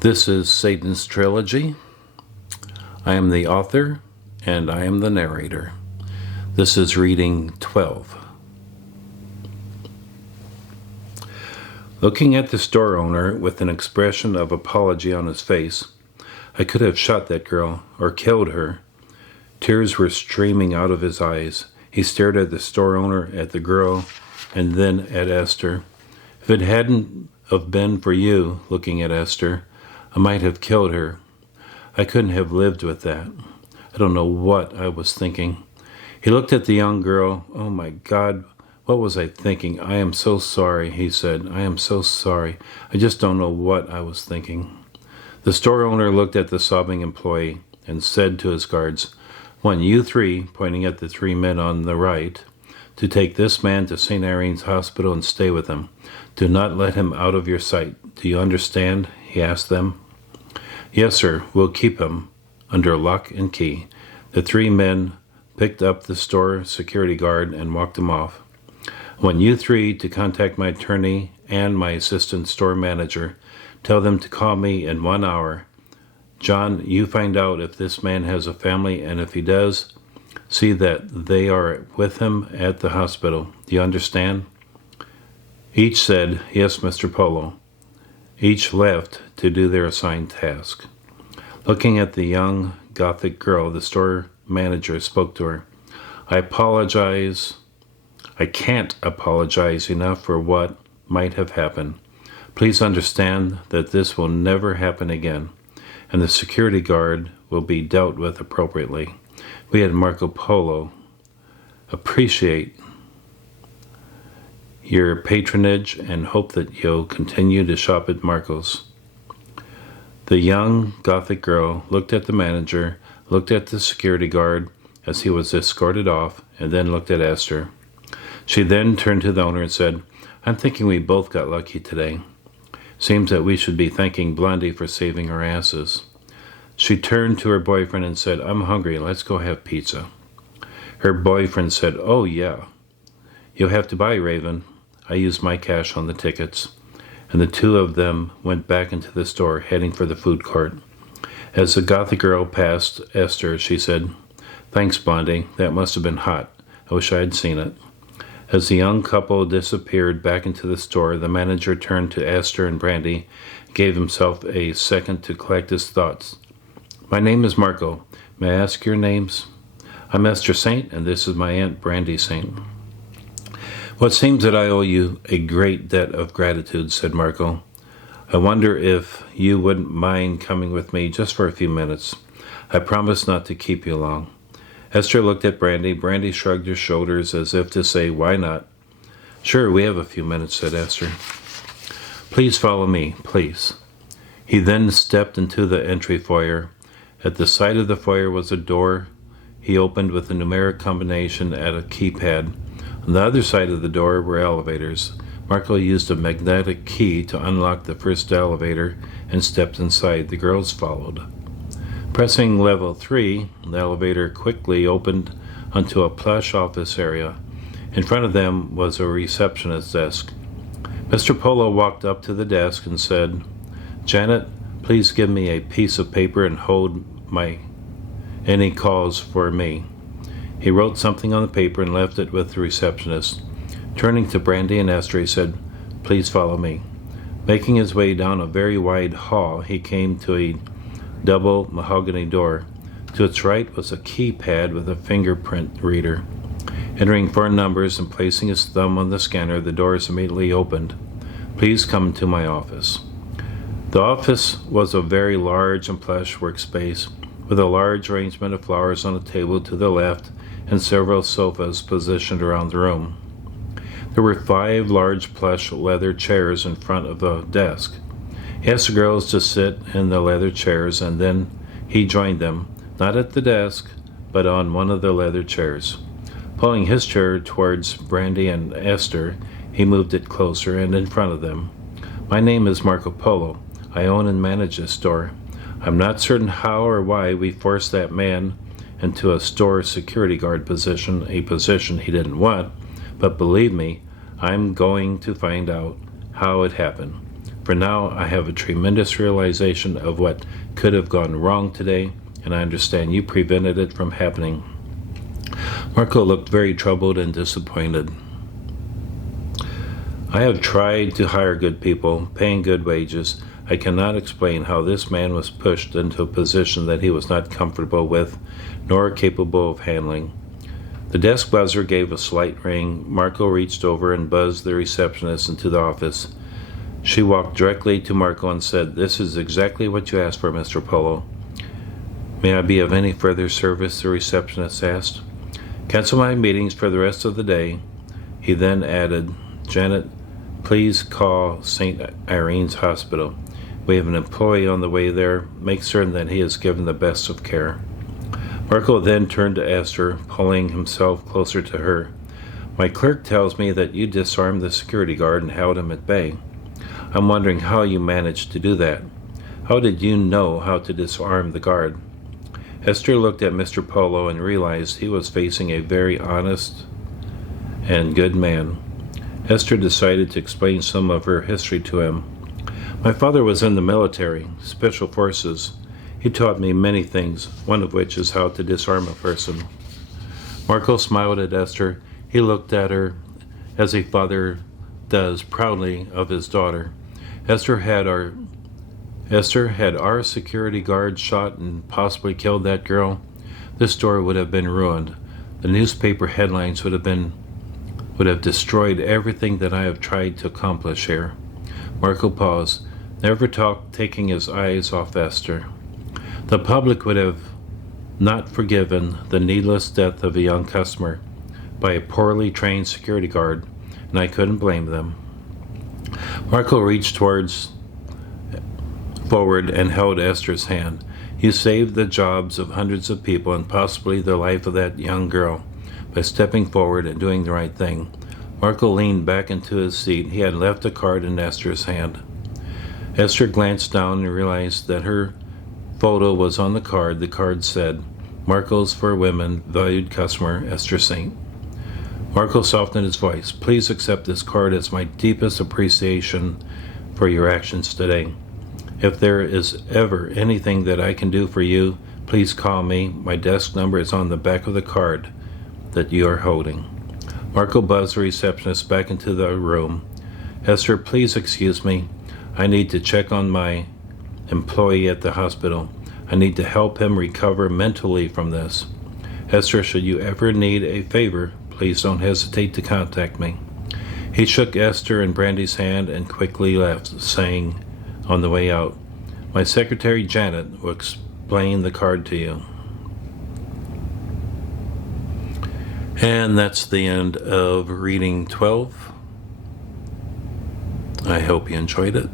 This is Satan's Trilogy. I am the author, and I am the narrator. This is reading 12. Looking at the store owner with an expression of apology on his face, I could have shot that girl, or killed her. Tears were streaming out of his eyes. He stared at the store owner, at the girl, and then at Esther. If it hadn't have been for you, looking at Esther, I might have killed her. I couldn't have lived with that. I don't know what I was thinking. He looked at the young girl. Oh my God, what was I thinking? I am so sorry, he said. I am so sorry. I just don't know what I was thinking. The store owner looked at the sobbing employee and said to his guards, "Want you three," pointing at the three men on the right, "to take this man to St. Irene's Hospital and stay with him. Do not let him out of your sight. Do you understand?" he asked them. "Yes, sir. We'll keep him under lock and key." The three men picked up the store security guard and walked him off. "I want you three to contact my attorney and my assistant store manager. Tell them to call me in 1 hour. John, you find out if this man has a family, and if he does, see that they are with him at the hospital. Do you understand?" Each said, "Yes, Mr. Polo." Each left to do their assigned task. Looking at the young Gothic girl, the store manager spoke to her. I can't apologize enough for what might have happened. Please understand that this will never happen again, and the security guard will be dealt with appropriately. We at Marco Polo appreciate your patronage and hope that you'll continue to shop at Marco's." The young Gothic girl looked at the manager, looked at the security guard as he was escorted off, and then looked at Esther. She then turned to the owner and said, "I'm thinking we both got lucky today. Seems that we should be thanking Blondie for saving our asses." She turned to her boyfriend and said, "I'm hungry. Let's go have pizza." Her boyfriend said, "Oh, yeah. You'll have to buy, Raven. I used my cash on the tickets." And the two of them went back into the store, heading for the food court. As the Gothic girl passed Esther, she said, "Thanks, Blondie. That must have been hot. I wish I had seen it." As the young couple disappeared back into the store, the manager turned to Esther and Brandy and gave himself a second to collect his thoughts. "My name is Marco. May I ask your names?" "I'm Esther Saint, and this is my Aunt Brandy Saint." "Well, it seems that I owe you a great debt of gratitude," said Marco. "I wonder if you wouldn't mind coming with me just for a few minutes. I promise not to keep you long." Esther looked at Brandy. Brandy shrugged her shoulders as if to say, "Why not?" "Sure, we have a few minutes," said Esther. "Please follow me, please." He then stepped into the entry foyer. At the side of the foyer was a door he opened with a numeric combination at a keypad. On the other side of the door were elevators. Marco used a magnetic key to unlock the first elevator and stepped inside. The girls followed. Pressing level 3, the elevator quickly opened onto a plush office area. In front of them was a receptionist's desk. Mr. Polo walked up to the desk and said, "Janet, please give me a piece of paper and hold any calls for me." He wrote something on the paper and left it with the receptionist. Turning to Brandy and Esther, he said, "Please follow me." Making his way down a very wide hall, he came to a double mahogany door. To its right was a keypad with a fingerprint reader. Entering 4 numbers and placing his thumb on the scanner, the doors immediately opened. "Please come to my office." The office was a very large and plush workspace, with a large arrangement of flowers on a table to the left and several sofas positioned around the room. There were 5 large plush leather chairs in front of the desk. He asked the girls to sit in the leather chairs, and then he joined them, not at the desk, but on one of the leather chairs. Pulling his chair towards Brandy and Esther, he moved it closer and in front of them. "My name is Marco Polo. I own and manage this store. I'm not certain how or why we forced that man into a store security guard position, a position he didn't want, but believe me, I'm going to find out how it happened. For now, I have a tremendous realization of what could have gone wrong today, and I understand you prevented it from happening." Marco looked very troubled and disappointed. "I have tried to hire good people, paying good wages. I cannot explain how this man was pushed into a position that he was not comfortable with, nor capable of handling." The desk buzzer gave a slight ring. Marco reached over and buzzed the receptionist into the office. She walked directly to Marco and said, "This is exactly what you asked for, Mr. Polo." "May I be of any further service?" the receptionist asked. "Cancel my meetings for the rest of the day." He then added, "Janet, please call St. Irene's Hospital. We have an employee on the way there. Make certain that he is given the best of care." Marco then turned to Esther, pulling himself closer to her. "My clerk tells me that you disarmed the security guard and held him at bay. I'm wondering how you managed to do that. How did you know how to disarm the guard?" Esther looked at Mr. Polo and realized he was facing a very honest and good man. Esther decided to explain some of her history to him. "My father was in the military, special forces. He taught me many things, one of which is how to disarm a person." Marco smiled at Esther. He looked at her as a father does proudly of his daughter. Esther had our security guard shot and possibly killed that girl, this story would have been ruined. The newspaper headlines would have destroyed everything that I have tried to accomplish here. Marco paused, never taking his eyes off Esther. The public would have not forgiven the needless death of a young customer by a poorly trained security guard, and I couldn't blame them. Marco reached forward and held Esther's hand. "You saved the jobs of hundreds of people and possibly the life of that young girl by stepping forward and doing the right thing." Marco leaned back into his seat. He had left a card in Esther's hand. Esther glanced down and realized that her photo was on the card. The card said, "Marco's for Women, valued customer, Esther Saint." Marco softened his voice. "Please accept this card as my deepest appreciation for your actions today. If there is ever anything that I can do for you, please call me. My desk number is on the back of the card that you are holding." Marco buzzed the receptionist back into the room. "Esther, please excuse me. I need to check on my employee at the hospital. I need to help him recover mentally from this. Esther, should you ever need a favor, please don't hesitate to contact me." He shook Esther and Brandy's hand and quickly left, saying on the way out, "My secretary Janet will explain the card to you." And that's the end of reading 12. I hope you enjoyed it.